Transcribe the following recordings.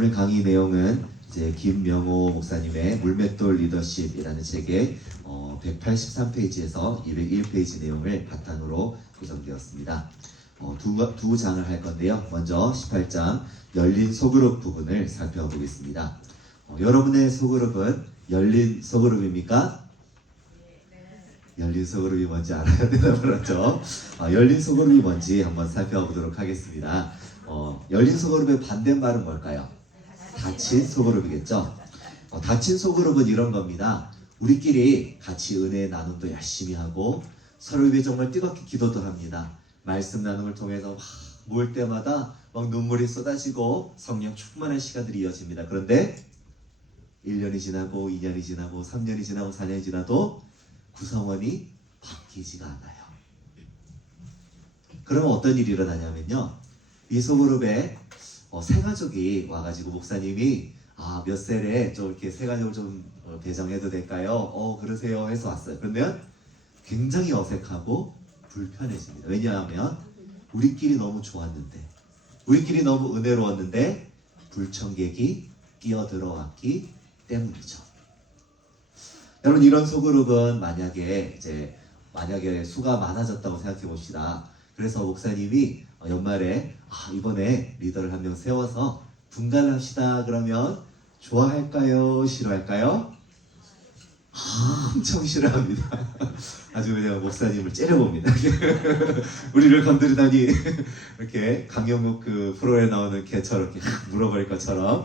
오늘 강의 내용은 이제 김명호 목사님의 물맷돌 리더십이라는 책의 183페이지에서 201페이지 내용을 바탕으로 구성되었습니다. 두 장을 할 건데요. 먼저 18장 열린 소그룹 부분을 살펴보겠습니다. 여러분의 소그룹은 열린 소그룹입니까? 열린 소그룹이 뭔지 알아야 대답을 하죠. 열린 소그룹이 뭔지 한번 살펴보도록 하겠습니다. 열린 소그룹의 반대말은 뭘까요? 닫힌 소그룹이겠죠. 닫힌 소그룹은 이런 겁니다. 우리끼리 같이 은혜 나눔도 열심히 하고 서로 위해 정말 뜨겁게 기도도 합니다. 말씀 나눔을 통해서 모일 때마다 막 눈물이 쏟아지고 성령 충만한 시간들이 이어집니다. 그런데 1년이 지나고 2년이 지나고 3년이 지나고 4년이 지나도 구성원이 바뀌지가 않아요. 그러면 어떤 일이 일어나냐면요. 이 소그룹에 새가족이 와가지고 목사님이 몇 셀에 좀 이렇게 새가족을 좀 배정해도 될까요? 그러세요 해서 왔어요. 그러면 굉장히 어색하고 불편해집니다. 왜냐하면 우리끼리 너무 좋았는데, 우리끼리 너무 은혜로웠는데 불청객이 끼어들어왔기 때문이죠. 여러분, 이런 소그룹은 만약에 수가 많아졌다고 생각해 봅시다. 그래서 목사님이 연말에 이번에 리더를 한 명 세워서 분간을 합시다. 그러면 좋아할까요? 싫어할까요? 엄청 싫어합니다. 아주 그냥 목사님을 째려봅니다. 우리를 건드리다니 이렇게 강영욱 그 프로에 나오는 개처럼 이렇게 물어버릴 것처럼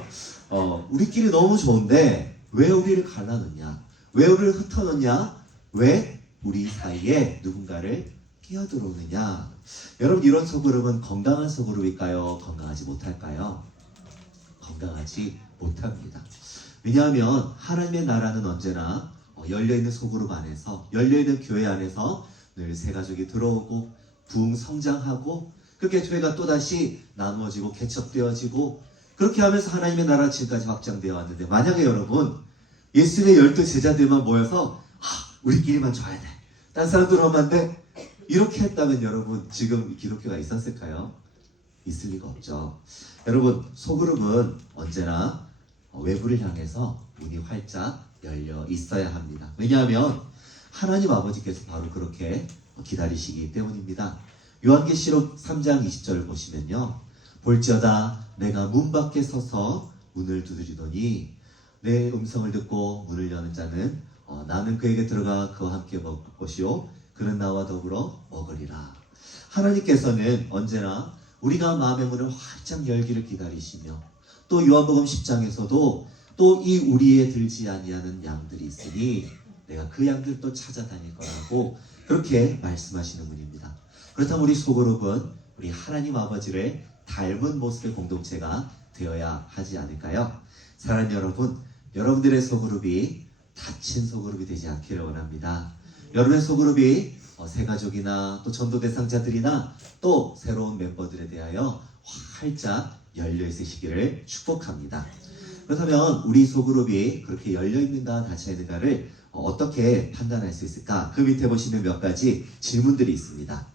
우리끼리 너무 좋은데 왜 우리를 갈라놓냐? 왜 우리를 흩어놓냐? 왜 우리 사이에 누군가를 끼어들어오느냐? 여러분, 이런 소그룹은 건강한 소그룹일까요? 건강하지 못할까요? 건강하지 못합니다. 왜냐하면 하나님의 나라는 언제나 열려있는 소그룹 안에서, 열려있는 교회 안에서 늘 새가족이 들어오고 부흥 성장하고 그렇게 교회가 또다시 나누어지고 개척되어지고 그렇게 하면서 하나님의 나라가 지금까지 확장되어 왔는데, 만약에 여러분 예수님의 12 제자들만 모여서 우리끼리만 좋아야 돼, 딴 사람들 오면 안 돼, 이렇게 했다면 여러분 지금 기독교가 있었을까요? 있을 리가 없죠. 여러분, 소그룹은 언제나 외부를 향해서 문이 활짝 열려 있어야 합니다. 왜냐하면 하나님 아버지께서 바로 그렇게 기다리시기 때문입니다. 요한계시록 3장 20절을 보시면요, 볼지어다 내가 문 밖에 서서 문을 두드리더니 내 음성을 듣고 문을 여는 자는 나는 그에게 들어가 그와 함께 먹을 것이요 그는 나와 더불어 먹으리라. 하나님께서는 언제나 우리가 마음의 문을 활짝 열기를 기다리시며, 또 요한복음 10장에서도 또 이 우리에 들지 아니하는 양들이 있으니 내가 그 양들도 찾아다닐 거라고 그렇게 말씀하시는 분입니다. 그렇다면 우리 소그룹은 우리 하나님 아버지를 닮은 모습의 공동체가 되어야 하지 않을까요? 사랑하는 여러분, 여러분들의 소그룹이 닫힌 소그룹이 되지 않기를 원합니다. 여러분의 소그룹이 새가족이나 또 전도 대상자들이나 또 새로운 멤버들에 대하여 활짝 열려 있으시기를 축복합니다. 그렇다면 우리 소그룹이 그렇게 열려 있는가 닫혀 있는가를 어떻게 판단할 수 있을까? 그 밑에 보시면 몇 가지 질문들이 있습니다.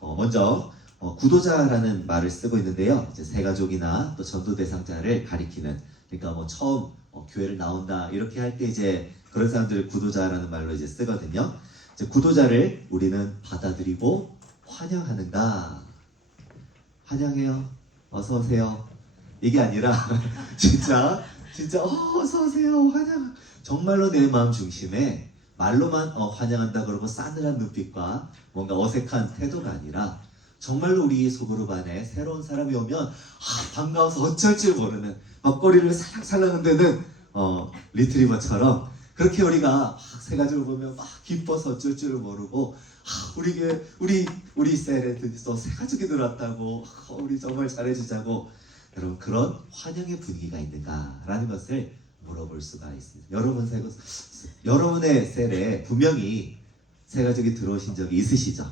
먼저 구도자라는 말을 쓰고 있는데요. 이제 새가족이나 또 전도 대상자를 가리키는, 그러니까 처음 교회를 나온다 이렇게 할 때 이제 그런 사람들을 구도자라는 말로 이제 쓰거든요. 이제 구도자를 우리는 받아들이고 환영하는가? 환영해요. 어서 오세요. 이게 아니라 진짜 어서 오세요. 환영. 정말로 내 마음 중심에 말로만 환영한다 그러고 싸늘한 눈빛과 뭔가 어색한 태도가 아니라 정말로 우리 소그룹 안에 새로운 사람이 오면 반가워서 어쩔 줄 모르는, 먹거리를 살랑살랑 흔드는 리트리버처럼 그렇게 우리가 새가족을 보면 막 기뻐서 어쩔 줄을 모르고 우리 셀에 또 새가족이 들어왔다고 우리 정말 잘해주자고, 여러분 그런 환영의 분위기가 있는가라는 것을 물어볼 수가 있습니다. 여러분의 셀에 분명히 새가족이 들어오신 적이 있으시죠?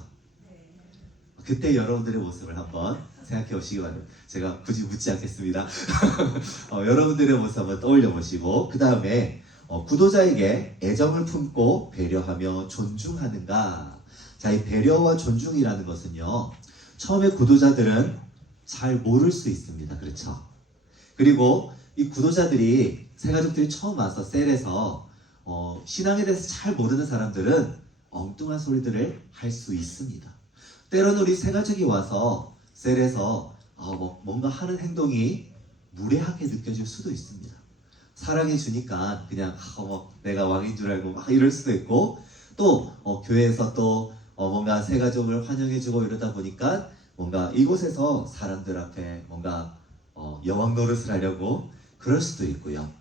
그때 여러분들의 모습을 한번 생각해 보시기 바랍니다. 제가 굳이 묻지 않겠습니다. 여러분들의 모습 한번 떠올려 보시고, 그 다음에 구도자에게 애정을 품고 배려하며 존중하는가? 자, 이 배려와 존중이라는 것은요, 처음에 구도자들은 잘 모를 수 있습니다. 그렇죠? 그리고 이 구도자들이 새가족들이 처음 와서 셀에서 신앙에 대해서 잘 모르는 사람들은 엉뚱한 소리들을 할 수 있습니다. 때로는 우리 새가족이 와서 셀에서 뭔가 하는 행동이 무례하게 느껴질 수도 있습니다. 사랑해 주니까 그냥 내가 왕인 줄 알고 막 이럴 수도 있고, 또 교회에서 또 뭔가 새가족을 환영해주고 이러다 보니까 뭔가 이곳에서 사람들 앞에 뭔가 여왕 노릇을 하려고 그럴 수도 있고요.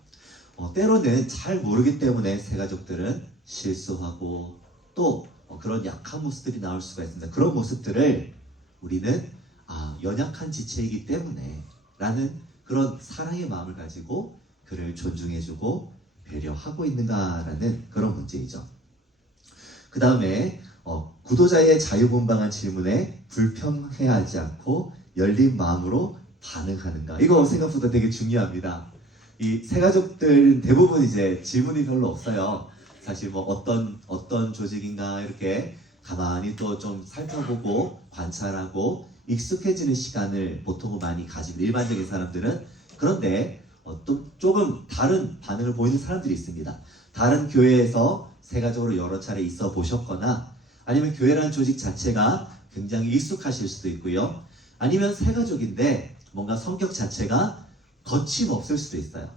때로는 잘 모르기 때문에 새가족들은 실수하고 또 그런 약한 모습들이 나올 수가 있습니다. 그런 모습들을 우리는 연약한 지체이기 때문에 라는 그런 사랑의 마음을 가지고 그를 존중해주고 배려하고 있는가라는 그런 문제이죠. 그 다음에 구도자의 자유분방한 질문에 불평해하지 않고 열린 마음으로 반응하는가. 이거 생각보다 되게 중요합니다. 이 새가족들 대부분 이제 질문이 별로 없어요. 사실 뭐 어떤 조직인가 이렇게 가만히 또 좀 살펴보고 관찰하고 익숙해지는 시간을 보통은 많이 가지고 일반적인 사람들은. 그런데 또 조금 다른 반응을 보이는 사람들이 있습니다. 다른 교회에서 새가족으로 여러 차례 있어 보셨거나 아니면 교회라는 조직 자체가 굉장히 익숙하실 수도 있고요. 아니면 새가족인데 뭔가 성격 자체가 거침없을 수도 있어요.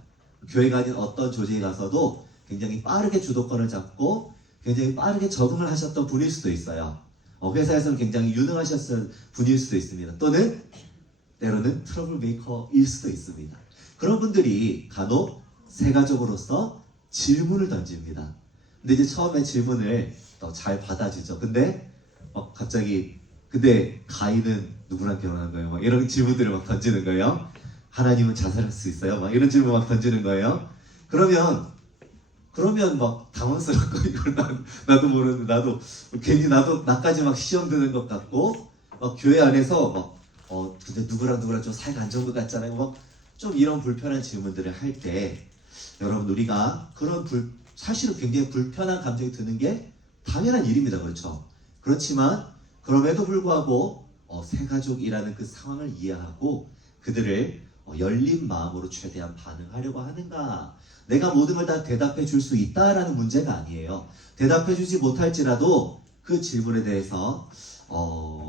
교회가 아닌 어떤 조직에 가서도 굉장히 빠르게 주도권을 잡고 굉장히 빠르게 적응을 하셨던 분일 수도 있어요. 회사에서는 굉장히 유능하셨던 분일 수도 있습니다. 또는 때로는 트러블 메이커일 수도 있습니다. 그런 분들이 간혹 새가족으로서 질문을 던집니다. 근데 이제 처음에 질문을 잘 받아주죠. 근데 갑자기 근데 가인은 누구랑 결혼한 거예요? 막 이런 질문들을 막 던지는 거예요. 하나님은 자살할 수 있어요? 막 이런 질문 막 던지는 거예요. 그러면 막 당황스럽고 이걸 나도 모르는데 나도 괜히 나까지 막 시험 드는 것 같고 막 교회 안에서 막 근데 누구랑 좀 사이가 안 좋은 것 같잖아요. 막 좀 이런 불편한 질문들을 할 때 여러분 우리가 사실은 굉장히 불편한 감정이 드는 게 당연한 일입니다. 그렇죠? 그렇지만 그럼에도 불구하고 새가족이라는 그 상황을 이해하고 그들을 열린 마음으로 최대한 반응하려고 하는가. 내가 모든 걸 다 대답해 줄 수 있다라는 문제가 아니에요. 대답해 주지 못할지라도 그 질문에 대해서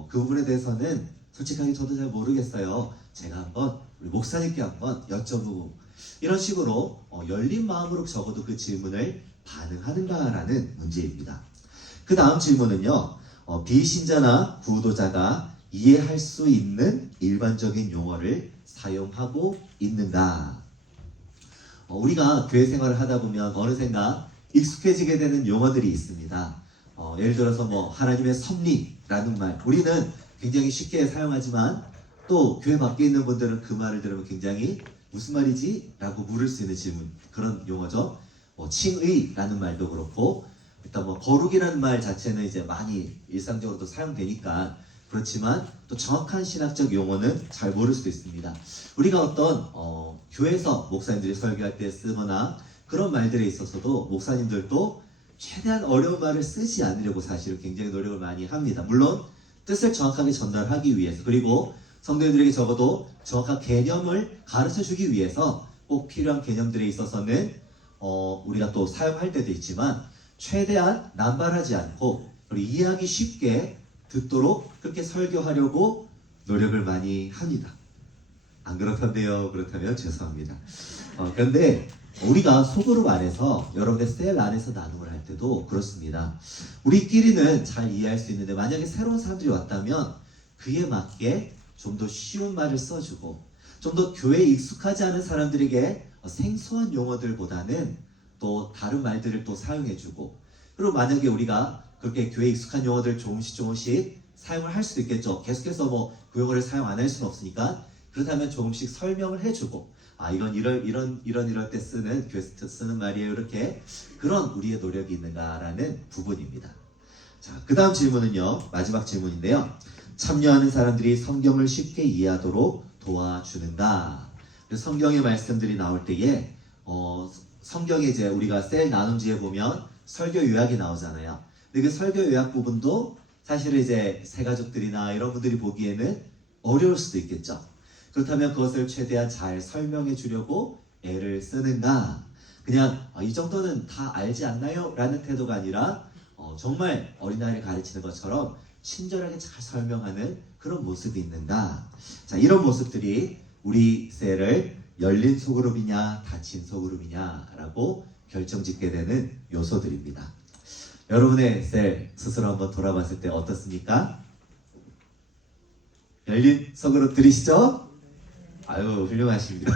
그 부분에 대해서는 솔직하게 저도 잘 모르겠어요. 제가 한번 우리 목사님께 한번 여쭤보고 이런 식으로 열린 마음으로 적어도 그 질문을 반응하는가라는 문제입니다. 그 다음 질문은요. 비신자나 구도자가 이해할 수 있는 일반적인 용어를 사용하고 있는가. 우리가 교회 생활을 하다 보면 어느샌가 익숙해지게 되는 용어들이 있습니다. 예를 들어서 뭐 하나님의 섭리라는 말, 우리는 굉장히 쉽게 사용하지만 또 교회 밖에 있는 분들은 그 말을 들으면 굉장히 무슨 말이지? 라고 물을 수 있는 질문, 그런 용어죠. 칭의라는 말도 그렇고 일단 거룩이라는 말 자체는 이제 많이 일상적으로도 사용되니까 그렇지만 또 정확한 신학적 용어는 잘 모를 수도 있습니다. 우리가 어떤 교회에서 목사님들이 설교할 때 쓰거나 그런 말들에 있어서도 목사님들도 최대한 어려운 말을 쓰지 않으려고 사실은 굉장히 노력을 많이 합니다. 물론 뜻을 정확하게 전달하기 위해서, 그리고 성도님들에게 적어도 정확한 개념을 가르쳐 주기 위해서 꼭 필요한 개념들에 있어서는 우리가 또 사용할 때도 있지만 최대한 남발하지 않고 그리고 이해하기 쉽게 듣도록 그렇게 설교하려고 노력을 많이 합니다. 안 그렇던데요? 그렇다면 죄송합니다. 그런데 우리가 속으로 말해서 여러분의 셀 안에서 나눔을 할 때도 그렇습니다. 우리끼리는 잘 이해할 수 있는데 만약에 새로운 사람들이 왔다면 그에 맞게 좀 더 쉬운 말을 써주고 좀 더 교회에 익숙하지 않은 사람들에게 생소한 용어들보다는 또 다른 말들을 또 사용해주고, 그리고 만약에 우리가 그렇게 교회에 익숙한 용어들 조금씩 사용을 할 수도 있겠죠. 계속해서 그 용어를 사용 안 할 수는 없으니까 그렇다면 조금씩 설명을 해주고 이건 이럴 때 쓰는 교회에서 쓰는 말이에요. 이렇게 그런 우리의 노력이 있는가라는 부분입니다. 자, 그 다음 질문은요. 마지막 질문인데요. 참여하는 사람들이 성경을 쉽게 이해하도록 도와주는가? 성경의 말씀들이 나올 때에 성경에 이제 우리가 셀 나눔지에 보면 설교 요약이 나오잖아요. 근데 그 설교 요약 부분도 사실은 이제 새가족들이나 이런 분들이 보기에는 어려울 수도 있겠죠. 그렇다면 그것을 최대한 잘 설명해 주려고 애를 쓰는가? 그냥 이 정도는 다 알지 않나요? 라는 태도가 아니라 정말 어린아이를 가르치는 것처럼 친절하게 잘 설명하는 그런 모습이 있는가? 자, 이런 모습들이 우리 셀을 열린 소그룹이냐 닫힌 소그룹이냐라고 결정짓게 되는 요소들입니다. 여러분의 셀 스스로 한번 돌아봤을 때 어떻습니까? 열린 소그룹들이시죠? 아유, 훌륭하십니다.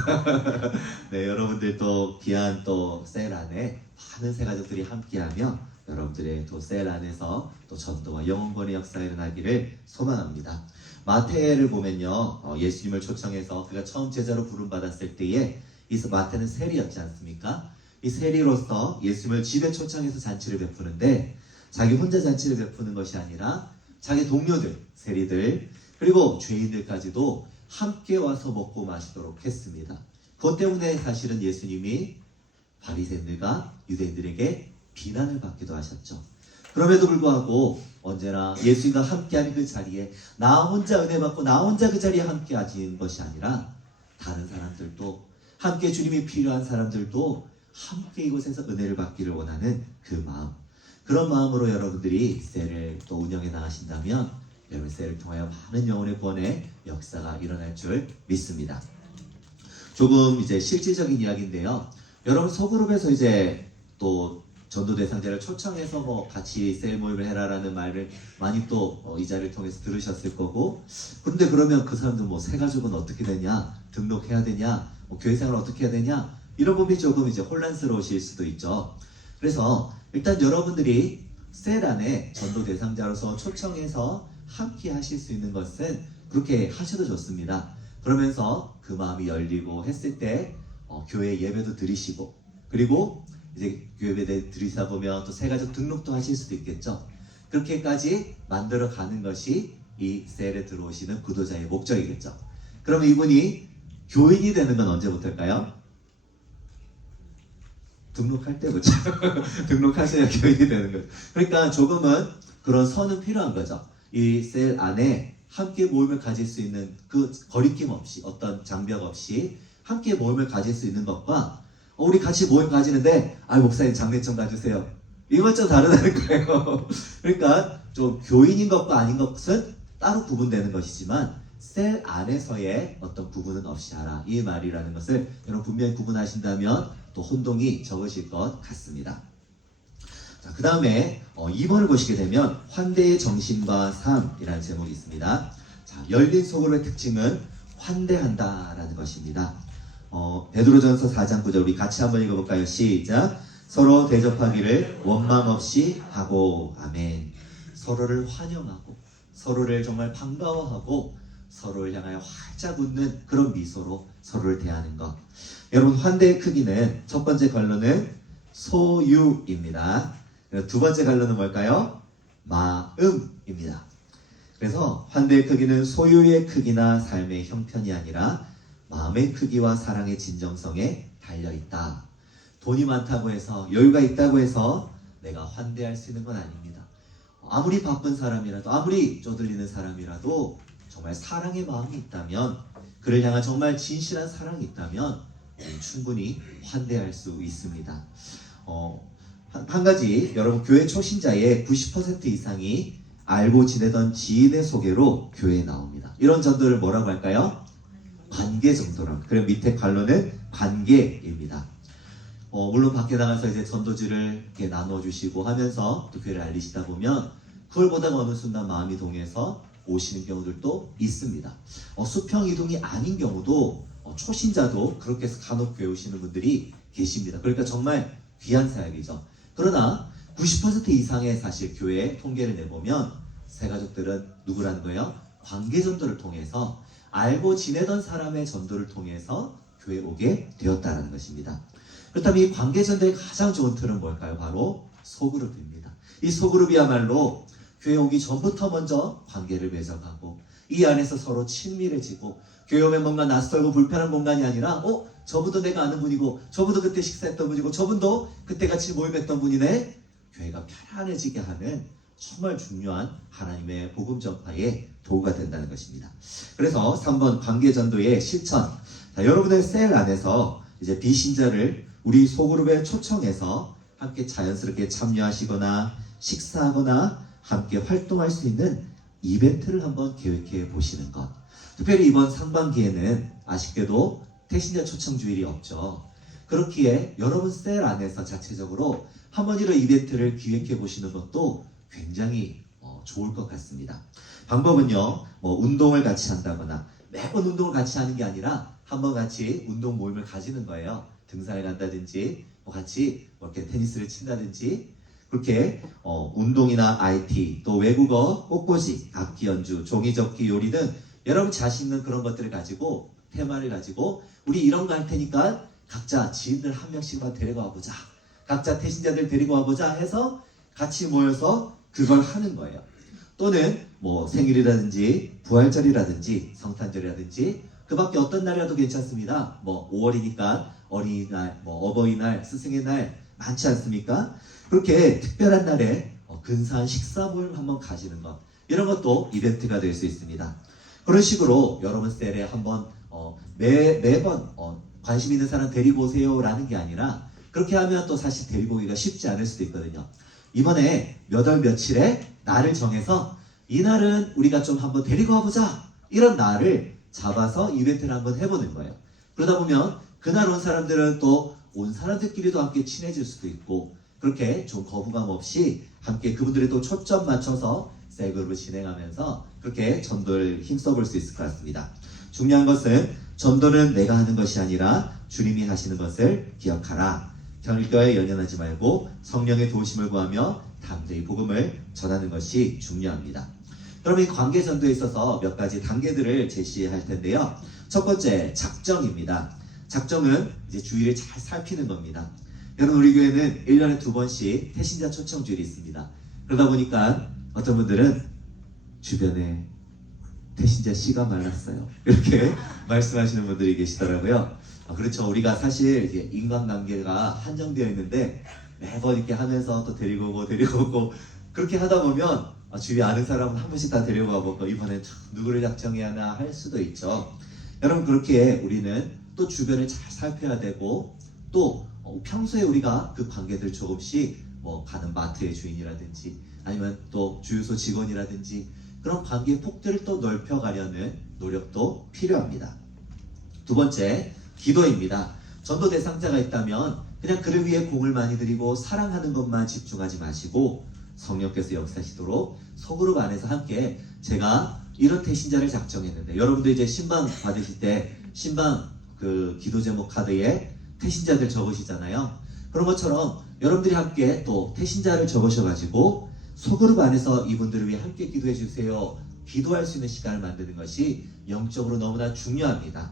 네, 여러분들 또 귀한 또 셀 안에 많은 새 가족들이 함께하며 여러분들의 또 셀 안에서 또 전도와 영혼권의 역사가 일어나기를 소망합니다. 마태를 보면요, 예수님을 초청해서 그가 처음 제자로 부름받았을 때에 이 마태는 세리였지 않습니까? 이 세리로서 예수님을 집에 초청해서 잔치를 베푸는데 자기 혼자 잔치를 베푸는 것이 아니라 자기 동료들, 세리들, 그리고 죄인들까지도 함께 와서 먹고 마시도록 했습니다. 그것 때문에 사실은 예수님이 바리새인들과 유대인들에게 비난을 받기도 하셨죠. 그럼에도 불구하고 언제나 예수님과 함께하는 그 자리에 나 혼자 은혜 받고 나 혼자 그 자리에 함께 하는 것이 아니라 다른 사람들도 함께 주님이 필요한 사람들도 함께 이곳에서 은혜를 받기를 원하는 그 마음, 그런 마음으로 여러분들이 셀을 또 운영해 나가신다면 여러분 셀을 통하여 많은 영혼의 구원의 역사가 일어날 줄 믿습니다. 조금 이제 실질적인 이야기인데요. 여러분 소그룹에서 이제 또 전도 대상자를 초청해서 뭐 같이 셀 모임을 해라라는 말을 많이 또 이 자리를 통해서 들으셨을 거고, 그런데 그러면 그 사람들 뭐 새 가족은 어떻게 되냐, 등록해야 되냐, 뭐 교회 생활 어떻게 해야 되냐, 이런 부분이 조금 이제 혼란스러우실 수도 있죠. 그래서 일단 여러분들이 셀 안에 전도 대상자로서 초청해서 함께 하실 수 있는 것은 그렇게 하셔도 좋습니다. 그러면서 그 마음이 열리고 했을 때 교회 예배도 드리시고, 그리고 이제 교회 예배 드리다 보면 또 새가족 등록도 하실 수도 있겠죠. 그렇게까지 만들어 가는 것이 이 셀에 들어오시는 구도자의 목적이겠죠. 그럼 이분이 교인이 되는 건 언제부터일까요? 등록할 때부터. 등록하셔야 교인이 되는 거죠. 그러니까 조금은 그런 선은 필요한 거죠. 이 셀 안에 함께 모임을 가질 수 있는 그 거리낌 없이, 어떤 장벽 없이 함께 모임을 가질 수 있는 것과 우리 같이 모임 가지는데 목사님 장례 좀 가주세요, 이건 좀 다르다는 거예요. 그러니까 좀 교인인 것과 아닌 것은 따로 구분되는 것이지만 셀 안에서의 어떤 구분은 없이 하라, 이 말이라는 것을 여러분 분명히 구분하신다면 또 혼동이 적으실 것 같습니다. 자, 그 다음에 2번을 보시게 되면 환대의 정신과 삶이라는 제목이 있습니다. 자, 열린 소그룹의 특징은 환대한다라는 것입니다. 베드로전서 4장 9절 우리 같이 한번 읽어볼까요? 시작. 서로 대접하기를 원망 없이 하고, 아멘. 서로를 환영하고 서로를 정말 반가워하고 서로를 향하여 활짝 웃는 그런 미소로 서로를 대하는 것. 여러분 환대의 크기는 첫 번째 관론은 소유입니다. 두 번째 관론은 뭘까요? 마음입니다. 그래서 환대의 크기는 소유의 크기나 삶의 형편이 아니라 마음의 크기와 사랑의 진정성에 달려있다. 돈이 많다고 해서, 여유가 있다고 해서 내가 환대할 수 있는 건 아닙니다. 아무리 바쁜 사람이라도, 아무리 쪼들리는 사람이라도 정말 사랑의 마음이 있다면, 그를 향한 정말 진실한 사랑이 있다면 충분히 환대할 수 있습니다. 한 가지, 여러분 교회 초신자의 90% 이상이 알고 지내던 지인의 소개로 교회에 나옵니다. 이런 전도를 뭐라고 할까요? 관계 정도라고. 그럼 밑에 관로는 관계입니다. 물론 밖에 나가서 이제 전도지를 이렇게 나눠주시고 하면서 또 교회를 알리시다 보면 그걸 보다가 어느 순간 마음이 동해서 오시는 경우들도 있습니다. 수평 이동이 아닌 경우도 초신자도 그렇게 해서 간혹 교회 오시는 분들이 계십니다. 그러니까 정말 귀한 사역이죠. 그러나 90% 이상의 사실 교회 통계를 내보면 새가족들은 누구라는 거예요? 관계 전도를 통해서, 알고 지내던 사람의 전도를 통해서 교회에 오게 되었다는 것입니다. 그렇다면 이 관계 전도의 가장 좋은 틀은 뭘까요? 바로 소그룹입니다. 이 소그룹이야말로 교회 오기 전부터 먼저 관계를 맺어가고 이 안에서 서로 친밀해지고, 교회 오면 뭔가 낯설고 불편한 공간이 아니라 저분도 내가 아는 분이고, 저분도 그때 식사했던 분이고, 저분도 그때 같이 모임했던 분이네. 교회가 편안해지게 하는 정말 중요한 하나님의 복음 전파에 도구가 된다는 것입니다. 그래서 3번 관계 전도의 실천. 자, 여러분의 셀 안에서 이제 비신자를 우리 소그룹에 초청해서 함께 자연스럽게 참여하시거나 식사하거나 함께 활동할 수 있는 이벤트를 한번 계획해 보시는 것. 특별히 이번 상반기에는 아쉽게도 태신자 초청 주일이 없죠. 그렇기에 여러분 셀 안에서 자체적으로 한번 이런 이벤트를 기획해 보시는 것도 굉장히 좋을 것 같습니다. 방법은요, 운동을 같이 한다거나 매번 운동을 같이 하는 게 아니라 한번 같이 운동 모임을 가지는 거예요. 등산을 간다든지 같이 이렇게 테니스를 친다든지 그렇게 운동이나 IT 또 외국어, 꽃꽂이, 악기 연주, 종이접기, 요리 등 여러분 자신 있는 그런 것들을 가지고 테마를 가지고 우리 이런 거 할 테니까 각자 지인들 한 명씩만 데리고 와보자. 각자 태신자들 데리고 와보자 해서 같이 모여서 그걸 하는 거예요. 또는 생일이라든지 부활절이라든지 성탄절이라든지 그 밖에 어떤 날이라도 괜찮습니다. 5월이니까 어린이날, 어버이날, 스승의 날 많지 않습니까? 그렇게 특별한 날에 근사한 식사 모임 한번 가지는 것, 이런 것도 이벤트가 될 수 있습니다. 그런 식으로 여러분 셀에 한번 매번 관심 있는 사람 데리고 오세요 라는 게 아니라 그렇게 하면 또 사실 데리고 오기가 쉽지 않을 수도 있거든요. 이번에 몇 월 며칠에 날을 정해서 이 날은 우리가 좀 한번 데리고 와보자, 이런 날을 잡아서 이벤트를 한번 해보는 거예요. 그러다 보면 그날 온 사람들은 또 온 사람들끼리도 함께 친해질 수도 있고 그렇게 좀 거부감 없이 함께 그분들의 또 초점 맞춰서 셀그룹을 진행하면서 그렇게 전도를 힘써볼 수 있을 것 같습니다. 중요한 것은 전도는 내가 하는 것이 아니라 주님이 하시는 것을 기억하라. 결과에 연연하지 말고 성령의 도우심을 구하며 담대히 복음을 전하는 것이 중요합니다. 그럼 이 관계 전도에 있어서 몇 가지 단계들을 제시할 텐데요. 첫 번째, 작정입니다. 작정은 이제 주의를 잘 살피는 겁니다. 여러분, 우리 교회는 1년에 2번씩 태신자 초청 주일이 있습니다. 그러다 보니까 어떤 분들은 주변에 태신자 씨가 말랐어요, 이렇게 말씀하시는 분들이 계시더라고요. 그렇죠. 우리가 사실 인간관계가 한정되어 있는데 매번 이렇게 하면서 또 데리고 오고 그렇게 하다 보면 주위에 아는 사람은 한 번씩 다 데리고 와보고 이번엔 누구를 작정해야 하나 할 수도 있죠. 여러분, 그렇게 우리는 또 주변을 잘 살펴야 되고 또 평소에 우리가 그 관계들 조금씩 가는 마트의 주인이라든지 아니면 또 주유소 직원이라든지 그런 관계의 폭들을 또 넓혀가려는 노력도 필요합니다. 두 번째, 기도입니다. 전도 대상자가 있다면 그냥 그를 위해 공을 많이 들이고 사랑하는 것만 집중하지 마시고 성령께서 역사하시도록 소그룹 안에서 함께 제가 이런 태신자를 작정했는데, 여러분들 이제 신방 받으실 때 신방 그 기도 제목 카드에 태신자들 적으시잖아요. 그런 것처럼 여러분들이 함께 또 태신자를 적으셔가지고 소그룹 안에서 이분들을 위해 함께 기도해 주세요. 기도할 수 있는 시간을 만드는 것이 영적으로 너무나 중요합니다.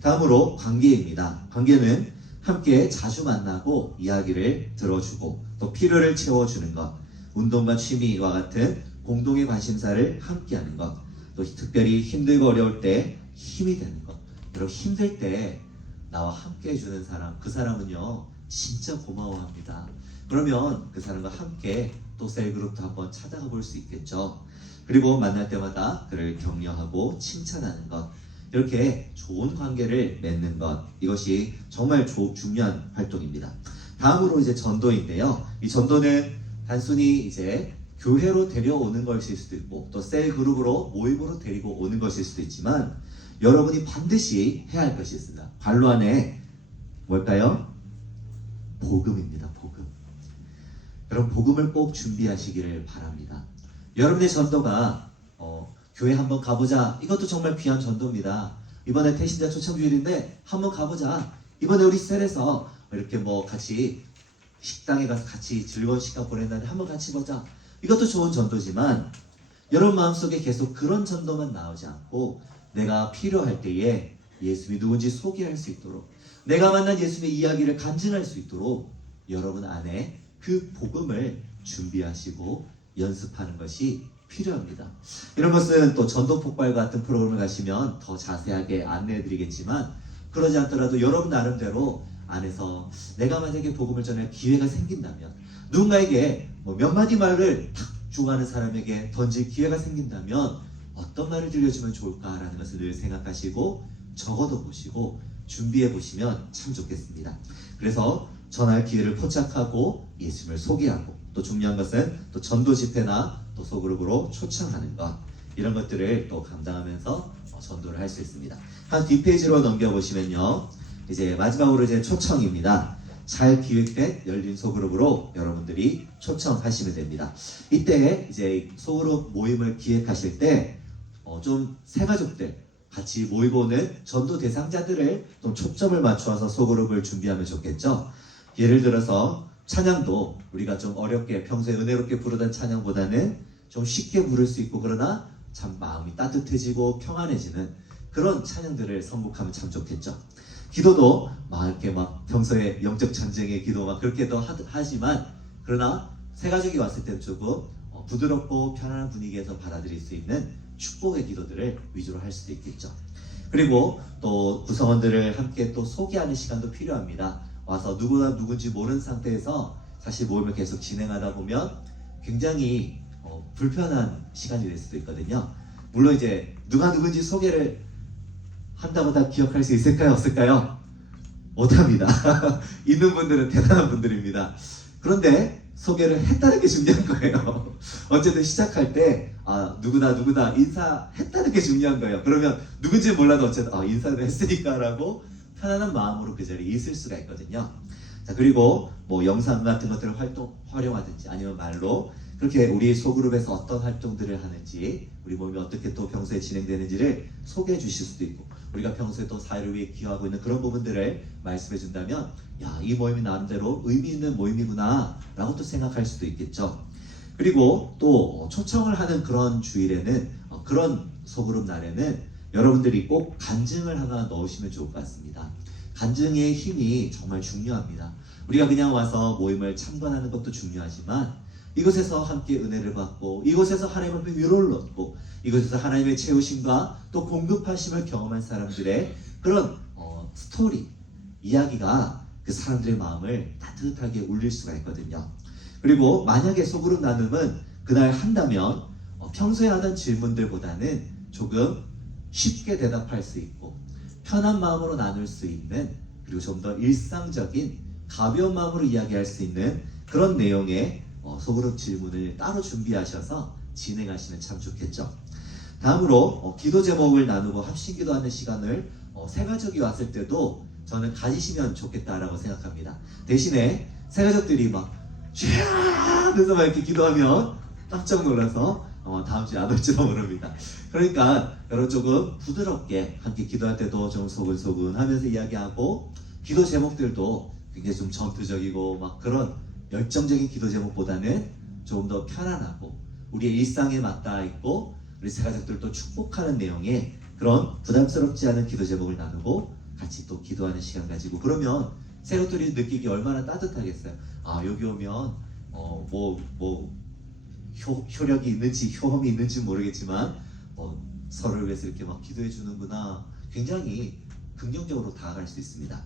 다음으로 관계입니다. 관계는 함께 자주 만나고 이야기를 들어주고 또 필요를 채워주는 것, 운동과 취미와 같은 공동의 관심사를 함께하는 것, 또 특별히 힘들고 어려울 때 힘이 되는 것. 여러분, 힘들 때 나와 함께 해주는 사람, 그 사람은요 진짜 고마워합니다. 그러면 그 사람과 함께 또 셀그룹도 한번 찾아가 볼 수 있겠죠. 그리고 만날 때마다 그를 격려하고 칭찬하는 것, 이렇게 좋은 관계를 맺는 것, 이것이 정말 중요한 활동입니다. 다음으로 이제 전도인데요. 이 전도는 단순히 이제 교회로 데려오는 것일 수도 있고 또 셀그룹으로 모임으로 데리고 오는 것일 수도 있지만 여러분이 반드시 해야 할 것이 있습니다. 관로 안에 뭘까요? 복음입니다. 복음. 여러분, 복음을 꼭 준비하시기를 바랍니다. 여러분의 전도가 교회 한번 가보자, 이것도 정말 귀한 전도입니다. 이번에 태신자 초청주일인데 한번 가보자, 이번에 우리 셀에서 이렇게 같이 식당에 가서 같이 즐거운 시간 보낸다는데 한번 같이 보자, 이것도 좋은 전도지만 여러분 마음속에 계속 그런 전도만 나오지 않고 내가 필요할 때에 예수님이 누군지 소개할 수 있도록, 내가 만난 예수님의 이야기를 간증할 수 있도록 여러분 안에 그 복음을 준비하시고 연습하는 것이 필요합니다. 이런 것은 또 전도 폭발 같은 프로그램을 가시면 더 자세하게 안내해 드리겠지만, 그러지 않더라도 여러분 나름대로 안에서 내가 만약에 복음을 전할 기회가 생긴다면, 누군가에게 몇 마디 말을 탁 중하는 사람에게 던질 기회가 생긴다면 어떤 말을 들려주면 좋을까라는 것을 늘 생각하시고 적어도 보시고 준비해 보시면 참 좋겠습니다. 그래서 전할 기회를 포착하고 예수님을 소개하고, 또 중요한 것은 또 전도 집회나 또 소그룹으로 초청하는 것, 이런 것들을 또 감당하면서 전도를 할 수 있습니다. 한 뒷페이지로 넘겨보시면요, 이제 마지막으로 이제 초청입니다. 잘 기획된 열린 소그룹으로 여러분들이 초청하시면 됩니다. 이때 이제 소그룹 모임을 기획하실 때 좀 새가족들 같이 모이고 오는 전도 대상자들을 좀 초점을 맞춰서 소그룹을 준비하면 좋겠죠. 예를 들어서 찬양도 우리가 좀 어렵게 평소에 은혜롭게 부르던 찬양보다는 좀 쉽게 부를 수 있고, 그러나 참 마음이 따뜻해지고 평안해지는 그런 찬양들을 선곡하면 참 좋겠죠. 기도도 막 이렇게 막 평소에 영적 전쟁의 기도 막 그렇게도 하지만, 그러나 새가족이 왔을 때는 조금 부드럽고 편안한 분위기에서 받아들일 수 있는 축복의 기도들을 위주로 할 수도 있겠죠. 그리고 또 구성원들을 함께 또 소개하는 시간도 필요합니다. 와서 누구나 누군지 모르는 상태에서 사실 모임을 계속 진행하다 보면 굉장히 불편한 시간이 될 수도 있거든요. 물론 이제 누가 누군지 소개를 한다고 다 기억할 수 있을까요? 없을까요? 못합니다. 있는 분들은 대단한 분들입니다. 그런데 소개를 했다는 게 중요한 거예요. 어쨌든 시작할 때 누구다 인사했다는 게 중요한 거예요. 그러면 누군지 몰라도 어쨌든 인사를 했으니까 라고 편안한 마음으로 그 자리에 있을 수가 있거든요. 자, 그리고 뭐 영상 같은 것들을 활용하든지 아니면 말로 그렇게 우리 소그룹에서 어떤 활동들을 하는지, 우리 모임이 어떻게 또 평소에 진행되는지를 소개해 주실 수도 있고, 우리가 평소에 또 사회를 위해 기여하고 있는 그런 부분들을 말씀해 준다면, 야, 이 모임이 나름대로 의미 있는 모임이구나 라고 또 생각할 수도 있겠죠. 그리고 또 초청을 하는 그런 주일에는, 그런 소그룹 날에는 여러분들이 꼭 간증을 하나 넣으시면 좋을 것 같습니다. 간증의 힘이 정말 중요합니다. 우리가 그냥 와서 모임을 참관하는 것도 중요하지만, 이곳에서 함께 은혜를 받고, 이곳에서 하나님 앞에 위로를 얻고, 이곳에서 하나님의 채우심과 또 공급하심을 경험한 사람들의 그런 스토리, 이야기가 그 사람들의 마음을 따뜻하게 울릴 수가 있거든요. 그리고 만약에 소그룹 나눔은 그날 한다면 평소에 하던 질문들보다는 조금 쉽게 대답할 수 있고, 편한 마음으로 나눌 수 있는, 그리고 좀 더 일상적인 가벼운 마음으로 이야기할 수 있는 그런 내용의 소그룹 질문을 따로 준비하셔서 진행하시면 참 좋겠죠. 다음으로 기도 제목을 나누고 합심기도하는 시간을 새가족이 왔을 때도 저는 가지시면 좋겠다라고 생각합니다. 대신에 새가족들이 막 하면서 막 이렇게 기도하면 깜짝 놀라서 다음 주에 안 올지도 모릅니다. 그러니까 여러분 조금 부드럽게 함께 기도할 때도 좀 소근소근 하면서 이야기하고, 기도 제목들도 굉장히 좀 전투적이고 막 그런 열정적인 기도 제목보다는 조금 더 편안하고 우리의 일상에 맞닿아 있고 우리 새가족들도 축복하는 내용의 그런 부담스럽지 않은 기도 제목을 나누고 같이 또 기도하는 시간 가지고, 그러면 새가족들이 느끼기 얼마나 따뜻하겠어요. 여기 오면 효력이 있는지 효험이 있는지 모르겠지만 서로를 위해서 이렇게 막 기도해 주는구나, 굉장히 긍정적으로 다가갈 수 있습니다.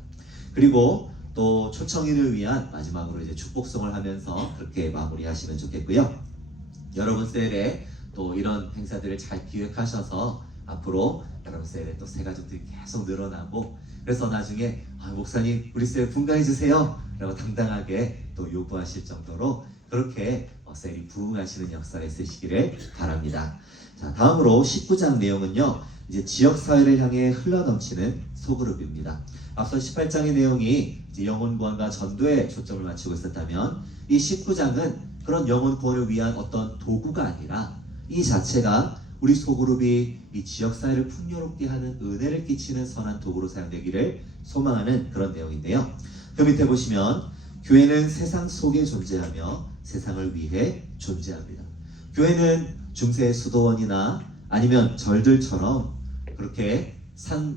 그리고 또 초청인을 위한 마지막으로 이제 축복송을 하면서 그렇게 마무리하시면 좋겠고요. 여러분 셀에 또 이런 행사들을 잘 기획하셔서 앞으로 여러분 셀에 또 새가족들이 계속 늘어나고, 그래서 나중에 목사님 우리 셀 분가해 주세요 라고 당당하게 또 요구하실 정도로 그렇게 셀이 부흥하시는 역사가 있으시기를 바랍니다. 자, 다음으로 19장 내용은요, 이제 지역사회를 향해 흘러넘치는 소그룹입니다. 앞서 18장의 내용이 이제 영혼 구원과 전도에 초점을 맞추고 있었다면, 이 19장은 그런 영혼 구원을 위한 어떤 도구가 아니라 이 자체가 우리 소그룹이 이 지역사회를 풍요롭게 하는 은혜를 끼치는 선한 도구로 사용되기를 소망하는 그런 내용인데요. 그 밑에 보시면 교회는 세상 속에 존재하며 세상을 위해 존재합니다. 교회는 중세 수도원이나 아니면 절들처럼 그렇게 산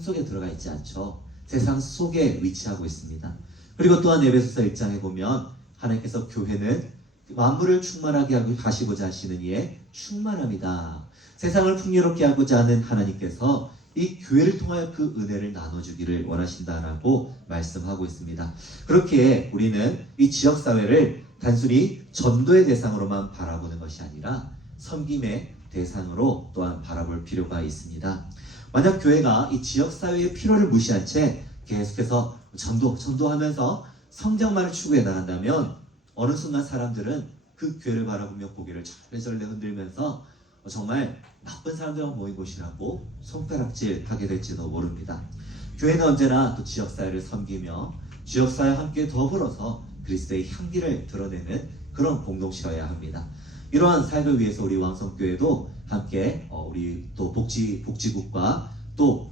속에 들어가 있지 않죠. 세상 속에 위치하고 있습니다. 그리고 또한 에베소서 1장에 보면 하나님께서 교회는 만물을 충만하게 하시고자 하시는 이의 충만함이다. 세상을 풍요롭게 하고자 하는 하나님께서 이 교회를 통하여 그 은혜를 나눠주기를 원하신다라고 말씀하고 있습니다. 그렇게 우리는 이 지역사회를 단순히 전도의 대상으로만 바라보는 것이 아니라 섬김의 대상으로 또한 바라볼 필요가 있습니다. 만약 교회가 이 지역사회의 필요를 무시한 채 계속해서 전도하면서 성장만을 추구해 나간다면 어느 순간 사람들은 그 교회를 바라보며 고개를 절레절레 흔들면서 정말 나쁜 사람들만 모인 곳이라고 손가락질하게 될지도 모릅니다. 교회는 언제나 또 지역사회를 섬기며 지역사회와 함께 더불어서 그리스도의 향기를 드러내는 그런 공동체여야 합니다. 이러한 삶을 위해서 우리 왕성교회도 함께 우리 또 복지국과 또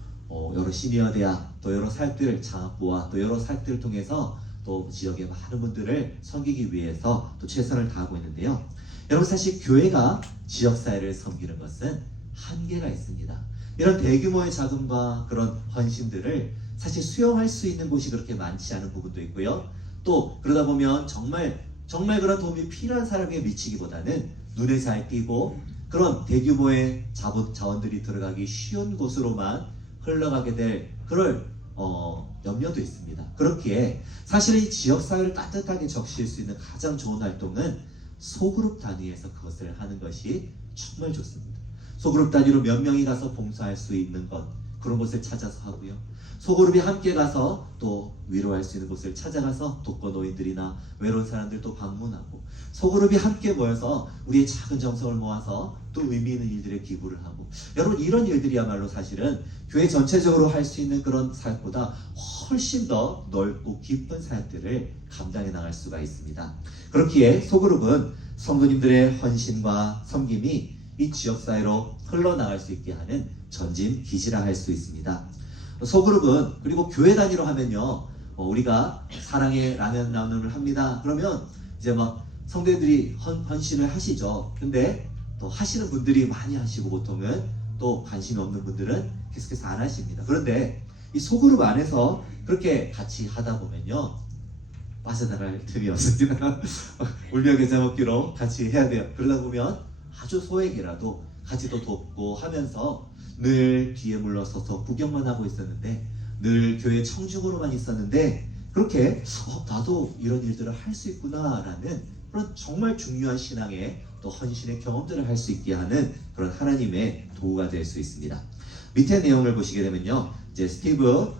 여러 시니어 대학 또 여러 사역들 장학부와 또 여러 사역들을 통해서 또 지역의 많은 분들을 섬기기 위해서 또 최선을 다하고 있는데요. 여러분 사실 교회가 지역사회를 섬기는 것은 한계가 있습니다. 이런 대규모의 자금과 그런 헌신들을 사실 수용할 수 있는 곳이 그렇게 많지 않은 부분도 있고요. 또 그러다 보면 정말 그런 도움이 필요한 사람에게 미치기보다는 눈에 잘 띄고 그런 대규모의 자원들이 들어가기 쉬운 곳으로만 흘러가게 될 그럴 염려도 있습니다. 그렇기에 사실 이 지역사회를 따뜻하게 적실 수 있는 가장 좋은 활동은 소그룹 단위에서 그것을 하는 것이 정말 좋습니다. 소그룹 단위로 몇 명이 가서 봉사할 수 있는 것, 그런 곳을 찾아서 하고요. 소그룹이 함께 가서 또 위로할 수 있는 곳을 찾아가서 독거노인들이나 외로운 사람들도 방문하고, 소그룹이 함께 모여서 우리의 작은 정성을 모아서 또 의미 있는 일들에 기부를 하고, 여러분 이런 일들이야말로 사실은 교회 전체적으로 할 수 있는 그런 사역보다 훨씬 더 넓고 깊은 사역들을 감당해 나갈 수가 있습니다. 그렇기에 소그룹은 성도님들의 헌신과 섬김이 이 지역사회로 흘러나갈 수 있게 하는 전진 기지라 할 수 있습니다. 소그룹은 그리고 교회 단위로 하면요, 우리가 사랑의 라면 나눔을 합니다. 그러면 이제 막 성도들이 헌신을 하시죠. 근데 또 하시는 분들이 많이 하시고 보통은 또 관심이 없는 분들은 계속해서 안 하십니다. 그런데 이 소그룹 안에서 그렇게 같이 하다 보면요, 빠져나갈 틈이 없습니다. 울며 겨자 먹기로 같이 해야 돼요. 그러다 보면 아주 소액이라도 같이 또 돕고 하면서 늘 뒤에 물러서서 구경만 하고 있었는데, 늘 교회 청중으로만 있었는데 그렇게 나도 이런 일들을 할 수 있구나 라는 그런 정말 중요한 신앙의 또 헌신의 경험들을 할 수 있게 하는 그런 하나님의 도구가 될 수 있습니다. 밑에 내용을 보시게 되면요, 이제 스티브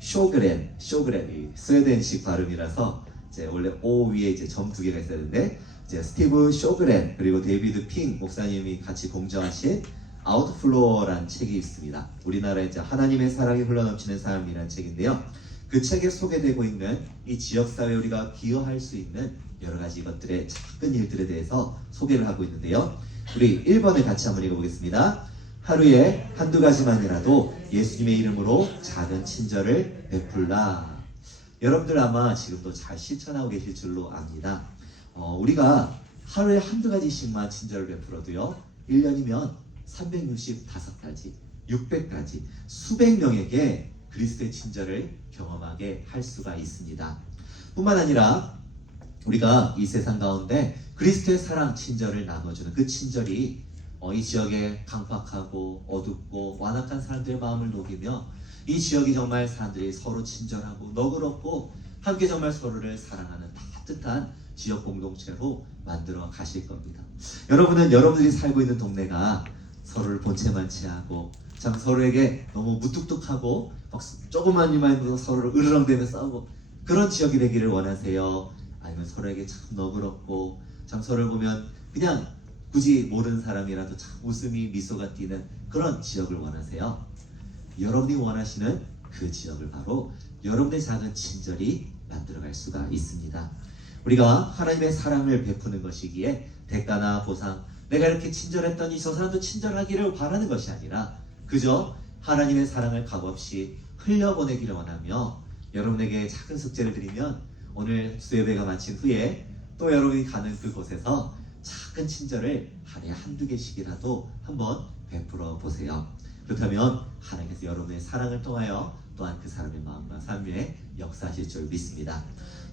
쇼그렌 이 스웨덴식 발음이라서 이제 원래 O 위에 이제 점 2개가 있었는데, 이제 스티브 쇼그렌 그리고 데이비드 핑 목사님이 같이 공저하신 아웃플로어라는 책이 있습니다. 우리나라에 이제 하나님의 사랑이 흘러넘치는 삶이라는 책인데요. 그 책에 소개되고 있는 이 지역사회에 우리가 기여할 수 있는 여러 가지 것들의 작은 일들에 대해서 소개를 하고 있는데요. 우리 1번을 같이 한번 읽어보겠습니다. 하루에 한두 가지만이라도 예수님의 이름으로 작은 친절을 베풀라. 여러분들 아마 지금도 잘 실천하고 계실 줄로 압니다. 우리가 하루에 한두 가지씩만 친절을 베풀어도요, 1년이면 365가지, 600가지, 수백 명에게 그리스도의 친절을 경험하게 할 수가 있습니다. 뿐만 아니라 우리가 이 세상 가운데 그리스도의 사랑, 친절을 나눠주는 그 친절이 이 지역에 강팍하고 어둡고 완악한 사람들의 마음을 녹이며 이 지역이 정말 사람들이 서로 친절하고 너그럽고 함께 정말 서로를 사랑하는 따뜻한 지역 공동체로 만들어 가실 겁니다. 여러분은 여러분들이 살고 있는 동네가 서로를 본체만치 하고 참 서로에게 너무 무뚝뚝하고 막 조그만 일만 해도 서로를 으르렁대며 싸우고 그런 지역이 되기를 원하세요? 아니면 서로에게 참 너그럽고 참 서로를 보면 그냥 굳이 모르는 사람이라도 참 웃음이 미소가 띄는 그런 지역을 원하세요? 여러분이 원하시는 그 지역을 바로 여러분의 작은 친절이 만들어갈 수가 있습니다. 우리가 하나님의 사랑을 베푸는 것이기에 대가나 보상, 내가 이렇게 친절했더니 저 사람도 친절하기를 바라는 것이 아니라 그저 하나님의 사랑을 값없이 흘려보내기를 원하며 여러분에게 작은 숙제를 드리면 오늘 수요예배가 마친 후에 또 여러분이 가는 그곳에서 작은 친절을 하루에 한두 개씩이라도 한번 베풀어 보세요. 그렇다면 하나님께서 여러분의 사랑을 통하여 또한 그 사람의 마음과 삶에 역사하실 줄 믿습니다.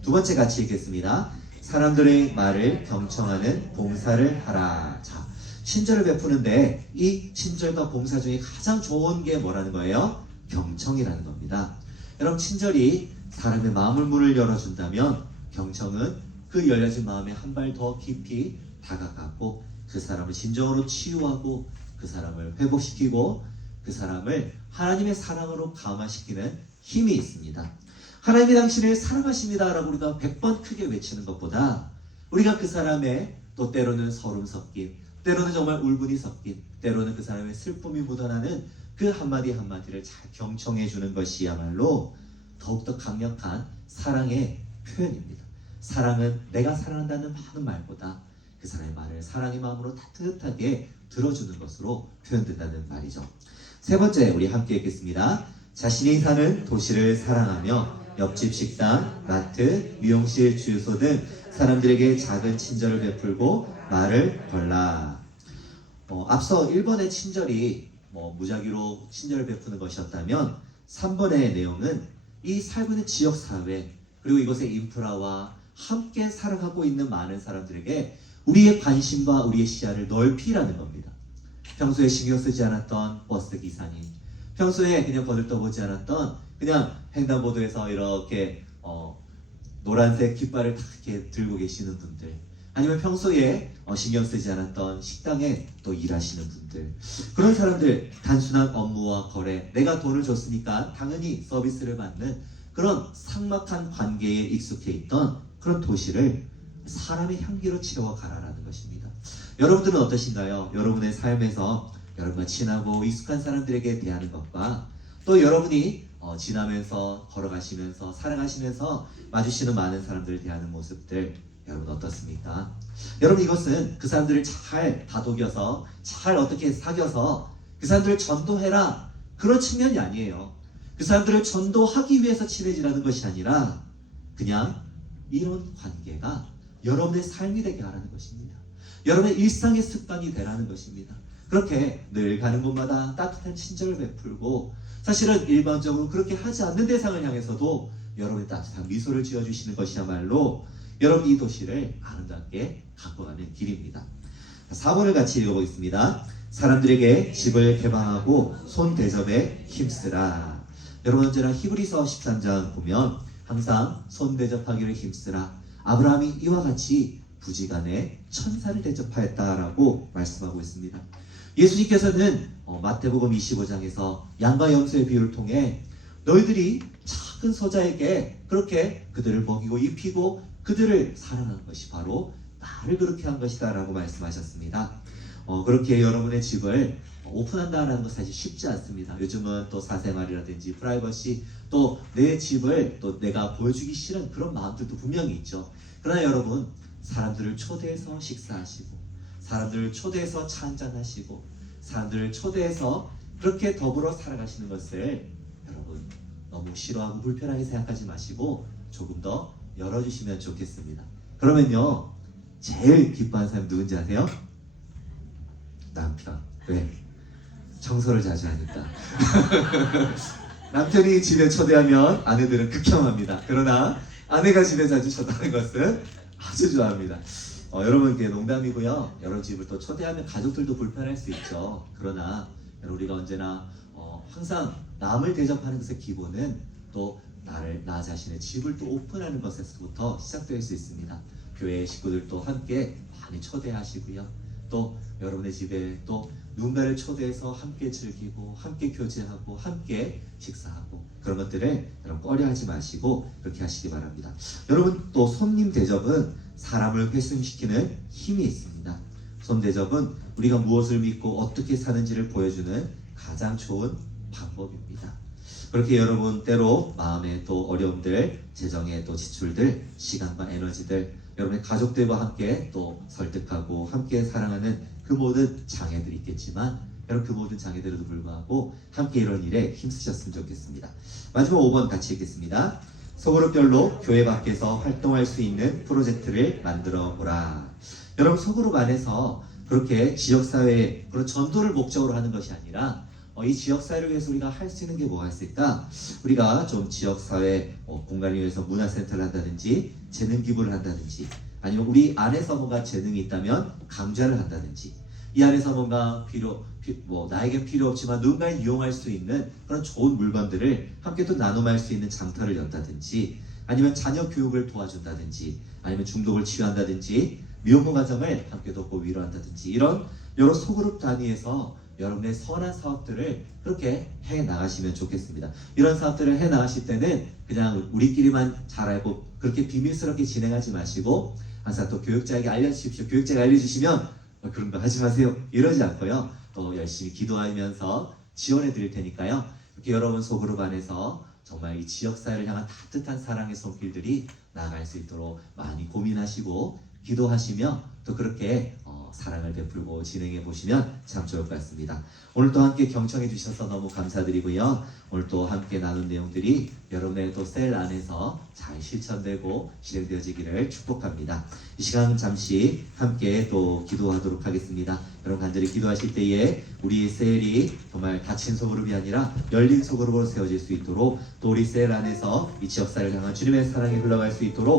두 번째 같이 읽겠습니다. 사람들의 말을 경청하는 봉사를 하라. 자, 친절을 베푸는데 이 친절과 봉사 중에 가장 좋은 게 뭐라는 거예요? 경청이라는 겁니다. 여러분, 친절이 사람의 마음을 문을 열어준다면 경청은 그 열려진 마음에 한 발 더 깊이 다가가고 그 사람을 진정으로 치유하고 그 사람을 회복시키고 그 사람을 하나님의 사랑으로 감화시키는 힘이 있습니다. 하나님이 당신을 사랑하십니다 라고 우리가 100번 크게 외치는 것보다 우리가 그 사람의 또 때로는 서름 섞인, 때로는 정말 울분이 섞인, 때로는 그 사람의 슬픔이 묻어나는 그 한마디 한마디를 잘 경청해 주는 것이야말로 더욱더 강력한 사랑의 표현입니다. 사랑은 내가 사랑한다는 많은 말보다 그 사람의 말을 사랑의 마음으로 따뜻하게 들어주는 것으로 표현된다는 말이죠. 세 번째, 우리 함께 읽겠습니다. 자신이 사는 도시를 사랑하며 옆집 식당, 마트, 미용실, 주유소 등 사람들에게 작은 친절을 베풀고 말을 걸라. 앞서 1번의 친절이 무작위로 친절을 베푸는 것이었다면 3번의 내용은 이 살고 있는 지역사회 그리고 이곳의 인프라와 함께 살아가고 있는 많은 사람들에게 우리의 관심과 우리의 시야를 넓히라는 겁니다. 평소에 신경 쓰지 않았던 버스 기사님, 평소에 그냥 거들떠보지 않았던 그냥 횡단보도에서 이렇게 노란색 깃발을 딱 이렇게 들고 계시는 분들, 아니면 평소에 신경 쓰지 않았던 식당에 또 일하시는 분들, 그런 사람들, 단순한 업무와 거래, 내가 돈을 줬으니까 당연히 서비스를 받는 그런 삭막한 관계에 익숙해 있던 그런 도시를 사람의 향기로 채워가라라는 것입니다. 여러분들은 어떠신가요? 여러분의 삶에서 여러분과 친하고 익숙한 사람들에게 대하는 것과 또 여러분이 지나면서 걸어가시면서 살아가시면서 마주치는 많은 사람들을 대하는 모습들, 여러분 어떻습니까? 여러분, 이것은 그 사람들을 잘 다독여서 잘 어떻게 사귀어서 그 사람들을 전도해라, 그런 측면이 아니에요. 그 사람들을 전도하기 위해서 친해지라는 것이 아니라 그냥 이런 관계가 여러분의 삶이 되게 하라는 것입니다. 여러분의 일상의 습관이 되라는 것입니다. 그렇게 늘 가는 곳마다 따뜻한 친절을 베풀고, 사실은 일반적으로 그렇게 하지 않는 대상을 향해서도 여러분의 따뜻한 미소를 지어주시는 것이야말로 여러분 이 도시를 아름답게 갖고 가는 길입니다. 4번을 같이 읽어보겠습니다. 사람들에게 집을 개방하고 손 대접에 힘쓰라. 여러분, 언제나 히브리서 13장 보면 항상 손 대접하기를 힘쓰라. 아브라함이 이와 같이 부지간에 천사를 대접하였다라고 말씀하고 있습니다. 예수님께서는 마태복음 25장에서 양과 염소의 비유를 통해 너희들이 작은 소자에게 그렇게 그들을 먹이고 입히고 그들을 사랑한 것이 바로 나를 그렇게 한 것이다 라고 말씀하셨습니다. 그렇게 여러분의 집을 오픈한다는 것 사실 쉽지 않습니다. 요즘은 또 사생활이라든지 프라이버시, 또 내 집을 또 내가 보여주기 싫은 그런 마음들도 분명히 있죠. 그러나 여러분, 사람들을 초대해서 식사하시고, 사람들을 초대해서 차 한잔 하시고, 사람들을 초대해서 그렇게 더불어 살아가시는 것을 여러분 너무 싫어하고 불편하게 생각하지 마시고 조금 더 열어주시면 좋겠습니다. 그러면요, 제일 기뻐하는 사람이 누군지 아세요? 남편. 왜? 청소를 자주 하니까. 남편이 집에 초대하면 아내들은 극혐합니다. 그러나 아내가 집에 자주 초대하는 것은 아주 좋아합니다. 여러분, 이게 농담이고요. 여러분 집을 또 초대하면 가족들도 불편할 수 있죠. 그러나 우리가 언제나 항상 남을 대접하는 것의 기본은 또 나 자신의 집을 또 오픈하는 것에서부터 시작될 수 있습니다. 교회 식구들도 함께 많이 초대하시고요. 또 여러분의 집에 또 누군가를 초대해서 함께 즐기고 함께 교제하고 함께 식사하고, 그런 것들을 여러분 꺼려하지 마시고 그렇게 하시기 바랍니다. 여러분, 또 손님 대접은 사람을 회심시키는 힘이 있습니다. 손 대접은 우리가 무엇을 믿고 어떻게 사는지를 보여주는 가장 좋은 방법입니다. 그렇게 여러분, 때로 마음의 또 어려움들, 재정의 또 지출들, 시간과 에너지들, 여러분의 가족들과 함께 또 설득하고 함께 사랑하는 그 모든 장애들이 있겠지만, 여러분 그 모든 장애들에도 불구하고 함께 이런 일에 힘쓰셨으면 좋겠습니다. 마지막 5번 같이 읽겠습니다. 소그룹별로 교회 밖에서 활동할 수 있는 프로젝트를 만들어 보라. 여러분, 소그룹 안에서 그렇게 지역사회에 그런 전도를 목적으로 하는 것이 아니라 이 지역사회를 위해서 우리가 할 수 있는 게 뭐가 있을까? 우리가 좀 지역사회 공간을 위해서 문화센터를 한다든지 재능 기부를 한다든지, 아니면 우리 안에서 뭔가 재능이 있다면 강좌를 한다든지, 이 안에서 뭔가 나에게 필요 없지만 누군가에 이용할 수 있는 그런 좋은 물건들을 함께 또 나눔할 수 있는 장터를 연다든지, 아니면 자녀 교육을 도와준다든지, 아니면 중독을 치유한다든지, 미혼모 가정을 함께 돕고 위로한다든지, 이런 여러 소그룹 단위에서 여러분의 선한 사업들을 그렇게 해 나가시면 좋겠습니다. 이런 사업들을 해 나가실 때는 그냥 우리끼리만 잘 알고 그렇게 비밀스럽게 진행하지 마시고 항상 또 교육자에게 알려주십시오. 교육자가 알려주시면 그런 거 하지 마세요 이러지 않고요. 또 열심히 기도하면서 지원해 드릴 테니까요. 이렇게 여러분 소그룹 안에서 정말 이 지역사회를 향한 따뜻한 사랑의 손길들이 나아갈 수 있도록 많이 고민하시고 기도하시며 또 그렇게 사랑을 베풀고 진행해 보시면 참 좋을 것 같습니다. 오늘 또 함께 경청해 주셔서 너무 감사드리고요. 오늘 또 함께 나눈 내용들이 여러분의 또 셀 안에서 잘 실천되고 실행되어지기를 축복합니다. 이 시간 잠시 함께 또 기도하도록 하겠습니다. 여러분 간절히 기도하실 때에 우리 셀이 정말 닫힌 소그룹이 아니라 열린 소그룹으로 세워질 수 있도록 또 우리 셀 안에서 이 지역사회를 향한 주님의 사랑이 흘러갈 수 있도록